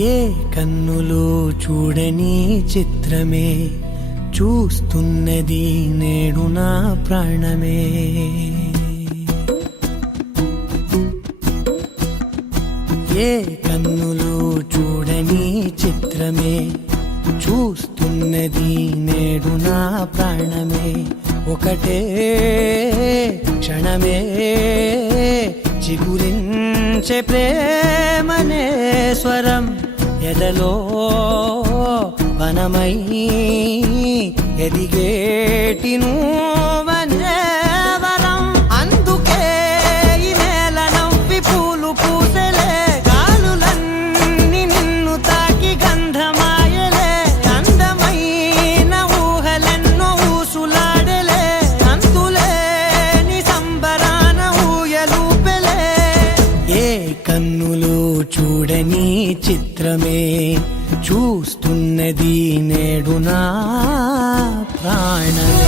ఏ కన్నులు చూడని చిత్రమే చూస్తున్నది నేడు నా ప్రాణమే. ఏ కన్నులు చూడని చిత్రమే చూస్తున్నది నేడు నా ప్రాణమే. ఒకటే క్షణమే చిగురించే ప్రేమనే స్వరం ఎదలో వనమై ఎదిగేటి నువ్వనే వరం. అందుకే ఈ నేల నవ్వి పూలు పూసెలే, గాలులన్నీ నిన్ను తాకి గంధమాయలే. అందమైన ఊహలెన్నో ఊసులాడలే, అంతులేని సంబరాన ఊయలూపెలే. ఏ కన్నులు చూడని చిత్రమే చూస్తున్నది నేడు నా ప్రాణమే.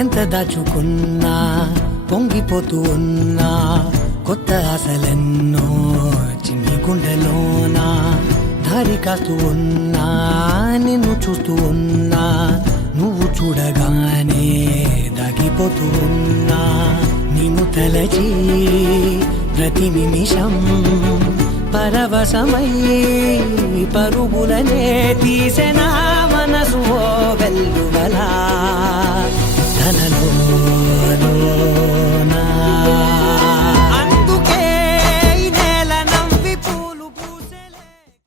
ఎంత దాచుకున్నా పొంగిపోతూ ఉన్నా, కొత్త ఆశలెన్నో చిన్ని గుండెలోనా. దారి కాస్తూ ఉన్నా, నిన్ను చూస్తూ ఉన్నా, నువ్వు చూడగానే దాగిపోతూ ఉన్నా. నిన్ను తలచి ప్రతి నిమిషం పరవశమై పరుగులనే తీసెన